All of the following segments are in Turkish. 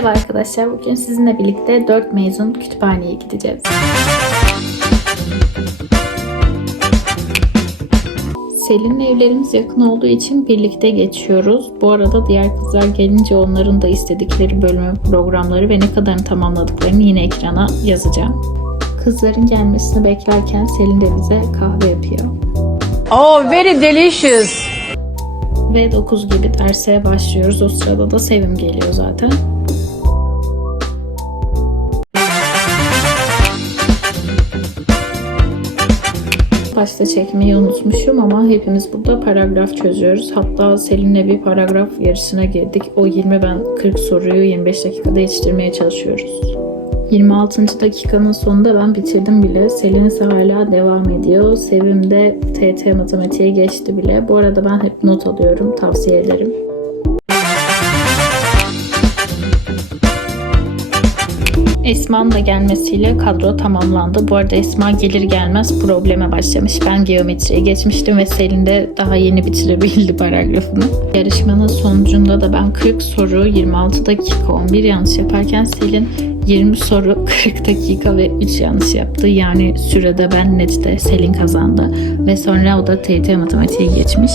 Merhaba arkadaşlar. Bugün sizinle birlikte 4 mezun kütüphaneye gideceğiz. Selin'le evlerimiz yakın olduğu için birlikte geçiyoruz. Bu arada diğer kızlar gelince onların da istedikleri bölümü, programları ve ne kadarını tamamladıklarını yine ekrana yazacağım. Kızların gelmesini beklerken Selin de bize kahve yapıyor. Oh, very delicious. Ve 9 gibi derse başlıyoruz. O sırada da Sevim geliyor zaten. Başta çekmeyi unutmuşum ama hepimiz burada paragraf çözüyoruz. Hatta Selin'le bir paragraf yarışına girdik. O 20 ben 40 soruyu 25 dakikada yetiştirmeye çalışıyoruz. 26. dakikanın sonunda ben bitirdim bile. Selin ise hala devam ediyor. Sevim de TT matematiğe geçti bile. Bu arada ben hep not alıyorum. Tavsiye ederim. Esma'nın da gelmesiyle kadro tamamlandı. Bu arada Esma gelir gelmez probleme başlamış. Ben geometriye geçmiştim ve Selin de daha yeni bitirebildi paragrafını. Yarışmanın sonucunda da ben 40 soru 26 dakika 11 yanlış yaparken Selin 20 soru 40 dakika ve 3 yanlış yaptı. Yani sürede ben nette Selin kazandı. Ve sonra o da TYT matematiğe geçmiş.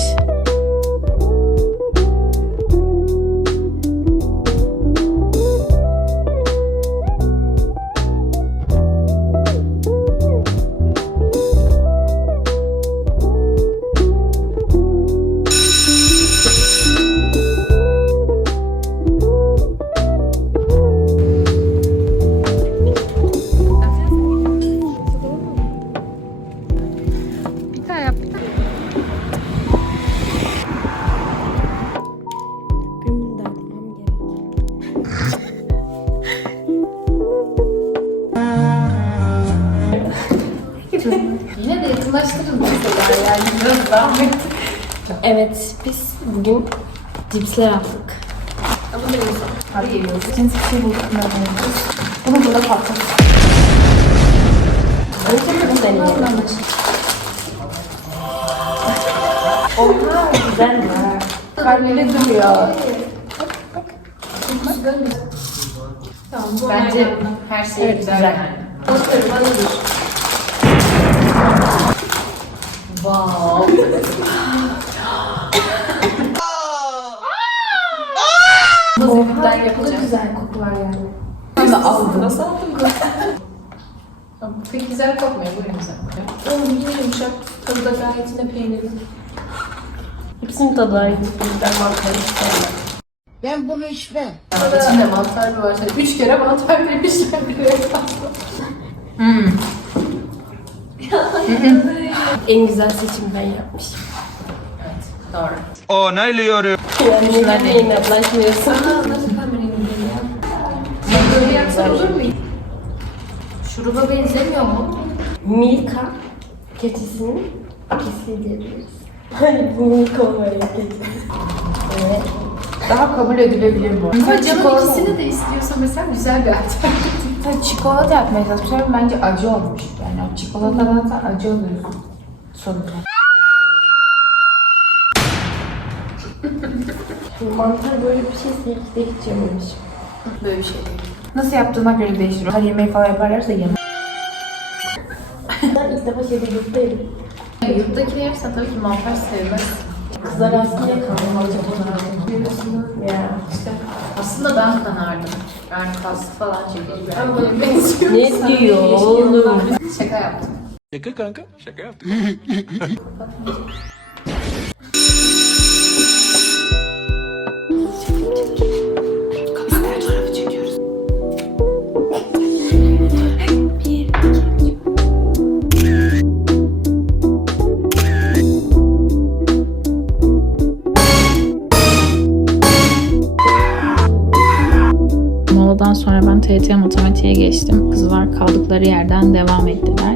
Yine de yakınlaştırın mesela yani biraz zahmet. Evet, biz bugün cipsler aldık. Ama benim para geliyor. Cins bir şey bulduk ne yapıyoruz? Bunu burada patlat. Önce bunu deneyelim. Oha, güzel ya. Kalbine duruyor. Tamam bu Bence her şey Evet, güzel. güzel. yani. Dostlarım bana dur. Wow. Nasıl Oha, yapacağım? güzel kokular yani. Ben de aldım. Nasıl aldın bu? Tamam, Pek güzel kokmuyor. Buyurun güzel kokuyor. Oğlum yine yumuşak. Tadı da gayet yine peynirli. Hepsinin tadı ayrı. Bizden mantarı istedim. Ben bunu içmem. Ama içinde mantar mı var? Üç kere mantar demişler bile. En güzel seçim ben yapmışım. Evet, doğru. Onaylıyorum. Yani ne inatlaşmıyorsun. Böyle yapsan olur mu? Şuruba benzemiyor mu? Milka keçisinin pisliği diyebiliriz. Hani bu Milka olmayan keçi. Evet. Daha kabul edilebilir bu. Ama canım çikolata ikisini de istiyorsa mesela güzel bir alternatif. Sen çikolata yapmaya çalışmışlar ama bence acı olmuş. Yani o çikolatadan zaten acı oluyorsun sonuçta. Mantar böyle bir şey sevki de hiç yememişim. Böyle bir şey değil. Nasıl yaptığına göre değişir. Her yemeği falan yaparlarsa yemem. Ben ilk defa şeyde yurttaydım. Yurttakini yersen tabii ki mantar sevmez. Kızlar aslında kahvaltı fotoğrafı. Ya. İşte aslında ben kanardım. Yani kast falan çekildi. Ama böyle benziyor. Ne diyor oğlum? Şaka yaptım. Şaka kanka. Şaka yaptık. TYT matematiğe geçtim. Kızlar kaldıkları yerden devam ettiler.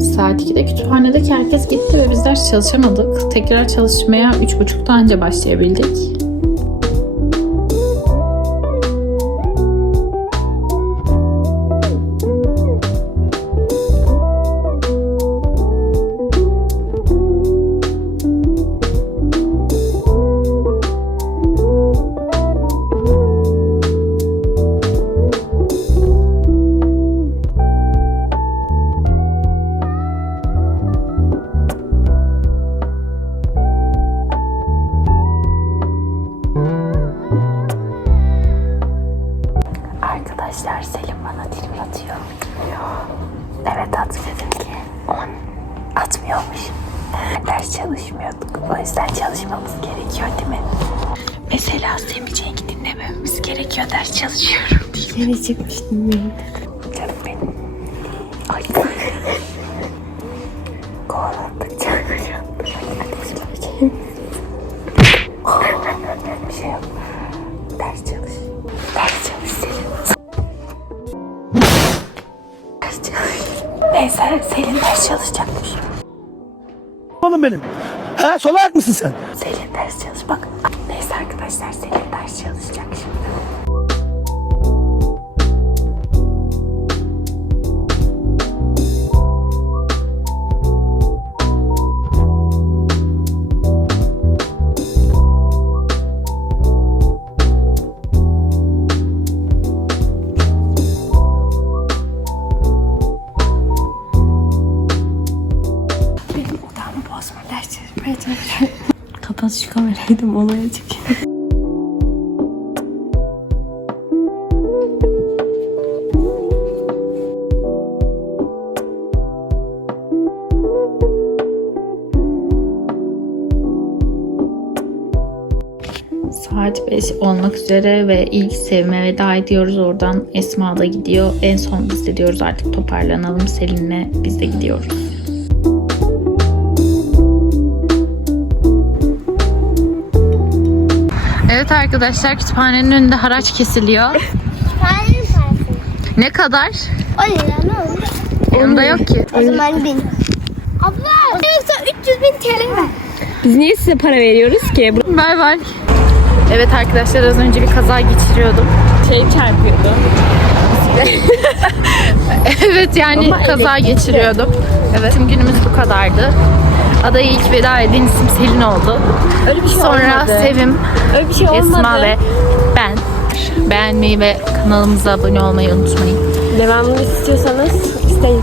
Saat 2'de kütüphanedeki herkes gitti ve biz ders çalışamadık. Tekrar çalışmaya 3.30'da anca başlayabildik. Arkadaşlar Selim bana trip atıyor. Evet atmıyor ki. On. Atmıyormuş. Ders çalışmıyorduk. O yüzden çalışmamız gerekiyor değil mi? Mesela Semih'i dinlememiz gerekiyor. Ders çalışıyorum diye. Nereye çıkmıştım benim? Canım benim. Ay. Kovalandık. Çakırıyorum. Bir şey. Ders çalış. Neyse Selin ders çalışacakmış. Oğlum benim. Ha solak mısın sen? Selin ders çalış. Bak neyse arkadaşlar Selin ders çalışacak şimdi. Kapat şu kamerayı da molaya çek. Saat 5 olmak üzere ve ilk sevime veda ediyoruz. Oradan Esma da gidiyor. En son biz de diyoruz artık toparlanalım Selin'le biz de gidiyoruz. Evet arkadaşlar kütüphanenin önünde haraç kesiliyor. Hayır sayfı. Ne kadar? 10 lira ne olur? Yanımda yok ki. O zaman 1000. Abla yoksa 300 bin TL ver. Biz niye size para veriyoruz ki? Bay bay. Evet arkadaşlar az önce bir kaza geçiriyordum. Şey çarpıyordu. evet yani kaza geçiriyordum. Evet tüm günümüz bu kadardı. Adaya ilk veda eden isim Selin oldu. Öyle bir şey Sonra olmadı. Sevim, Öyle bir şey olmadı. Esma ve ben. Beğenmeyi ve kanalımıza abone olmayı unutmayın. Devamını istiyorsanız isteyin.